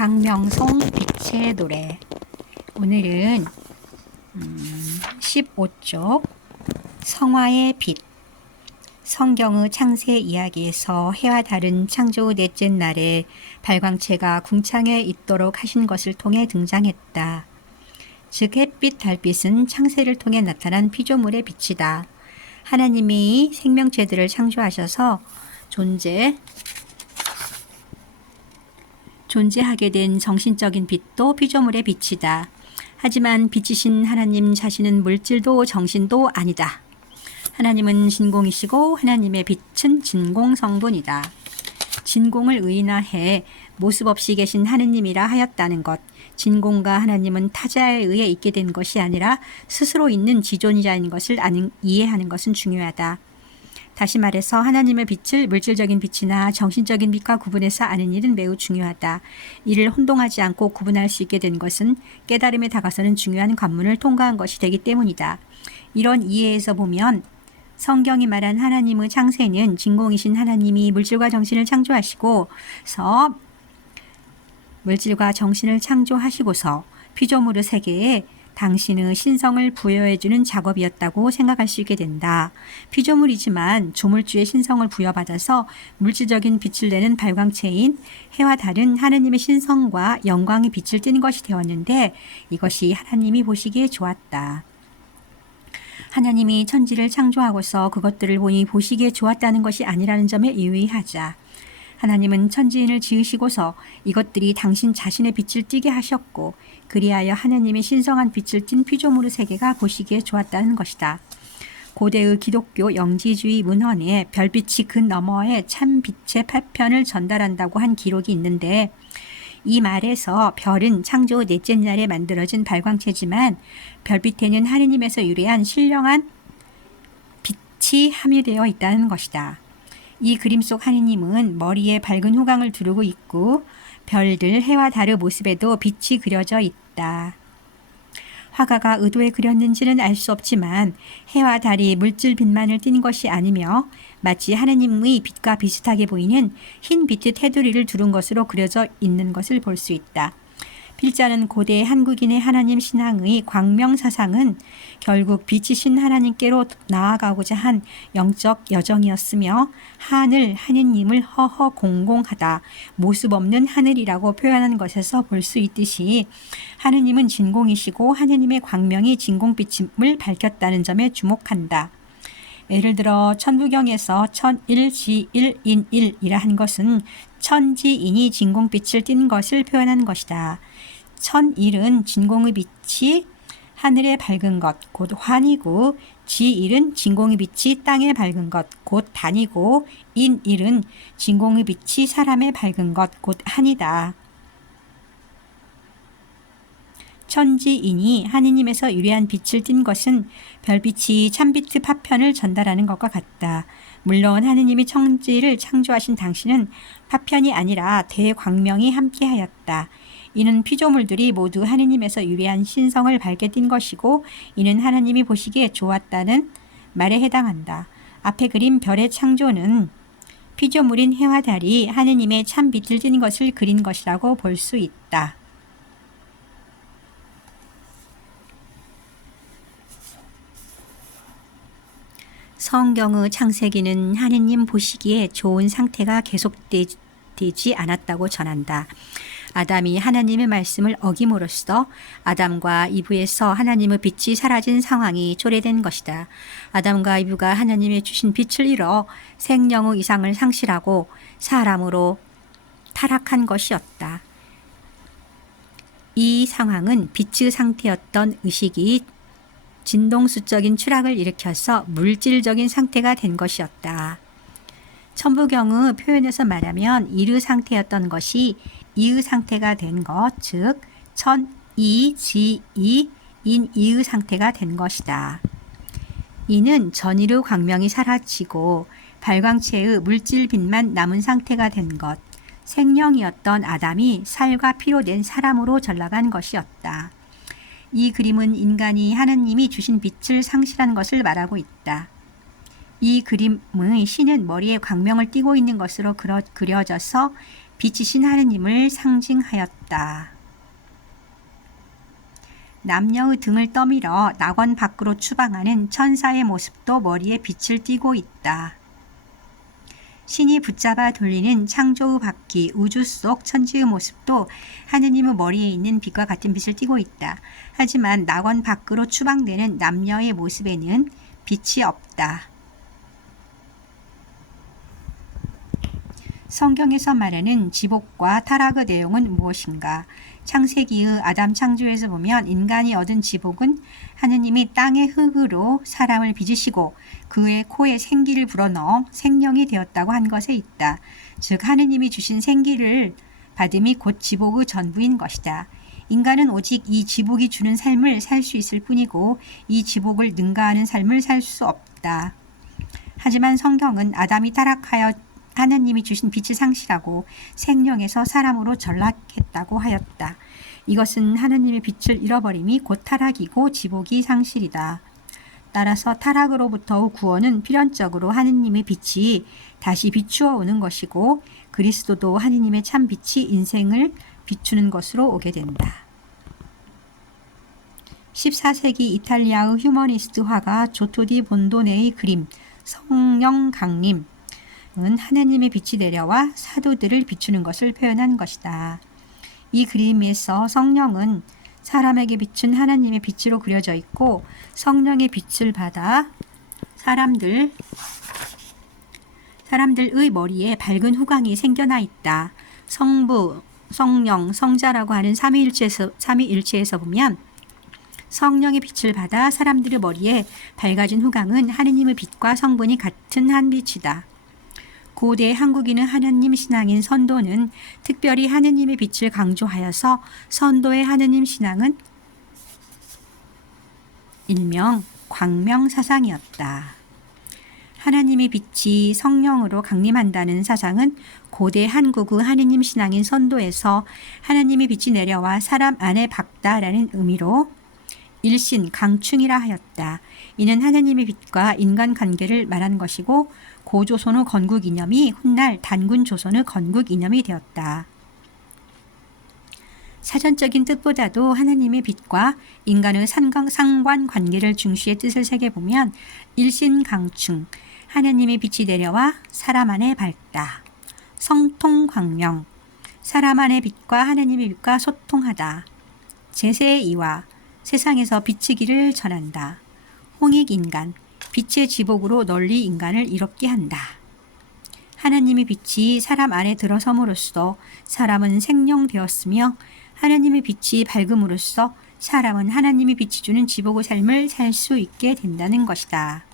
광명송 빛의 노래. 오늘은 15쪽 성화의 빛. 성경의 창세 이야기에서 해와 달은 창조 넷째 날에 발광체가 궁창에 있도록 하신 것을 통해 등장했다. 즉 햇빛, 달빛은 창세를 통해 나타난 피조물의 빛이다. 하나님이 생명체들을 창조하셔서 존재하게 된 정신적인 빛도 피조물의 빛이다. 하지만 빛이신 하나님 자신은 물질도 정신도 아니다. 하나님은 진공이시고 하나님의 빛은 진공 성분이다. 진공을 의인화해 모습 없이 계신 하느님이라 하였다는 것. 진공과 하나님은 타자에 의해 있게 된 것이 아니라 스스로 있는 지존자인 것을 이해하는 것은 중요하다. 다시 말해서 하나님의 빛을 물질적인 빛이나 정신적인 빛과 구분해서 아는 일은 매우 중요하다. 이를 혼동하지 않고 구분할 수 있게 된 것은 깨달음에 다가서는 중요한 관문을 통과한 것이 되기 때문이다. 이런 이해에서 보면 성경이 말한 하나님의 창세는 진공이신 하나님이 물질과 정신을 창조하시고서 피조물의 세계에 당신의 신성을 부여해주는 작업이었다고 생각할 수 있게 된다. 피조물이지만 조물주의 신성을 부여받아서 물질적인 빛을 내는 발광체인 해와 달은 하나님의 신성과 영광의 빛을 띤 것이 되었는데 이것이 하나님이 보시기에 좋았다. 하나님이 천지를 창조하고서 그것들을 보니 보시기에 좋았다는 것이 아니라는 점에 유의하자. 하나님은 천지인을 지으시고서 이것들이 당신 자신의 빛을 띠게 하셨고 그리하여 하나님의 신성한 빛을 띤 피조물의 세계가 보시기에 좋았다는 것이다. 고대의 기독교 영지주의 문헌에 별빛이 그 너머에 참 빛의 파편을 전달한다고 한 기록이 있는데 이 말에서 별은 창조 넷째 날에 만들어진 발광체지만 별빛에는 하느님에서 유래한 신령한 빛이 함유되어 있다는 것이다. 이 그림 속 하느님은 머리에 밝은 후광을 두르고 있고 별들, 해와 달의 모습에도 빛이 그려져 있다. 화가가 의도에 그렸는지는 알 수 없지만 해와 달이 물질 빛만을 띤 것이 아니며 마치 하느님의 빛과 비슷하게 보이는 흰 빛의 테두리를 두른 것으로 그려져 있는 것을 볼 수 있다. 필자는 고대 한국인의 하나님 신앙의 광명 사상은 결국 빛이신 하나님께로 나아가고자 한 영적 여정이었으며 하늘, 하느님을 허허공공하다, 모습 없는 하늘이라고 표현한 것에서 볼 수 있듯이 하느님은 진공이시고 하느님의 광명이 진공빛임을 밝혔다는 점에 주목한다. 예를 들어 천부경에서 천일지일인일이라 한 것은 천지인이 진공빛을 띤 것을 표현한 것이다. 천일은 진공의 빛이 하늘에 밝은 것, 곧 환이고 지일은 진공의 빛이 땅에 밝은 것, 곧 단이고 인일은 진공의 빛이 사람에 밝은 것, 곧 한이다. 천지인이 하느님에서 유래한 빛을 띤 것은 별빛이 참빛의 파편을 전달하는 것과 같다. 물론 하느님이 천지를 창조하신 당시는 파편이 아니라 대광명이 함께하였다. 이는 피조물들이 모두 하느님에서 유래한 신성을 밝게 띈 것이고 이는 하나님이 보시기에 좋았다는 말에 해당한다. 앞에 그린 별의 창조는 피조물인 해와 달이 하느님의 참 빛을 띤 것을 그린 것이라고 볼 수 있다. 성경의 창세기는 하느님 보시기에 좋은 상태가 계속되지 않았다고 전한다. 아담이 하나님의 말씀을 어김으로써 아담과 이브에서 하나님의 빛이 사라진 상황이 초래된 것이다. 아담과 이브가 하나님의 주신 빛을 잃어 생명의 이상을 상실하고 사람으로 타락한 것이었다. 이 상황은 빛의 상태였던 의식이 진동수적인 추락을 일으켜서 물질적인 상태가 된 것이었다. 천부경의 표현에서 말하면 일의 상태였던 것이 이의 상태가 된 것, 즉 천이지이 인이의 상태가 된 것이다. 이는 전일의 광명이 사라지고 발광체의 물질 빛만 남은 상태가 된 것, 생령이었던 아담이 살과 피로 된 사람으로 전락한 것이었다. 이 그림은 인간이 하느님이 주신 빛을 상실한 것을 말하고 있다. 이 그림의 신은 머리에 광명을 띠고 있는 것으로 그려져서 빛이신 하느님을 상징하였다. 남녀의 등을 떠밀어 낙원 밖으로 추방하는 천사의 모습도 머리에 빛을 띠고 있다. 신이 붙잡아 돌리는 창조의 바퀴, 우주 속 천지의 모습도 하느님의 머리에 있는 빛과 같은 빛을 띠고 있다. 하지만 낙원 밖으로 추방되는 남녀의 모습에는 빛이 없다. 성경에서 말하는 지복과 타락의 내용은 무엇인가? 창세기의 아담 창조에서 보면 인간이 얻은 지복은 하느님이 땅의 흙으로 사람을 빚으시고 그의 코에 생기를 불어넣어 생명이 되었다고 한 것에 있다. 즉 하느님이 주신 생기를 받음이 곧 지복의 전부인 것이다. 인간은 오직 이 지복이 주는 삶을 살 수 있을 뿐이고 이 지복을 능가하는 삶을 살 수 없다. 하지만 성경은 아담이 타락하여 하느님이 주신 빛을 상실하고 생명에서 사람으로 전락했다고 하였다. 이것은 하느님의 빛을 잃어버림이 곧 타락이고 지복이 상실이다. 따라서 타락으로부터의 구원은 필연적으로 하느님의 빛이 다시 비추어 오는 것이고 그리스도도 하느님의 참 빛이 인생을 비추는 것으로 오게 된다. 14세기 이탈리아의 휴머니스트 화가 조토디 본도네의 그림 성령 강림 은 하느님의 빛이 내려와 사도들을 비추는 것을 표현한 것이다. 이 그림에서 성령은 사람에게 비춘 하나님의 빛으로 그려져 있고 성령의 빛을 받아 사람들의 머리에 밝은 후광이 생겨나 있다. 성부, 성령, 성자라고 하는 삼위일체에서 보면 성령의 빛을 받아 사람들의 머리에 밝아진 후광은 하느님의 빛과 성분이 같은 한 빛이다. 고대 한국인의 하느님 신앙인 선도는 특별히 하느님의 빛을 강조하여서 선도의 하느님 신앙은 일명 광명사상이었다. 하나님의 빛이 성령으로 강림한다는 사상은 고대 한국의 하느님 신앙인 선도에서 하나님의 빛이 내려와 사람 안에 박다라는 의미로 일신 강충이라 하였다. 이는 하느님의 빛과 인간 관계를 말한 것이고 고조선의 건국 이념이 훗날 단군 조선의 건국 이념이 되었다. 사전적인 뜻보다도 하나님의 빛과 인간의 상관관계를 중시의 뜻을 새겨보면 일신강충, 하나님의 빛이 내려와 사람 안에 밝다. 성통광명, 사람 안의 빛과 하나님의 빛과 소통하다. 제세의 이와, 세상에서 비치기를 전한다. 홍익인간, 빛의 지복으로 널리 인간을 이롭게 한다. 하나님의 빛이 사람 안에 들어섬으로써 사람은 생명되었으며 하나님의 빛이 밝음으로써 사람은 하나님의 빛이 주는 지복의 삶을 살 수 있게 된다는 것이다.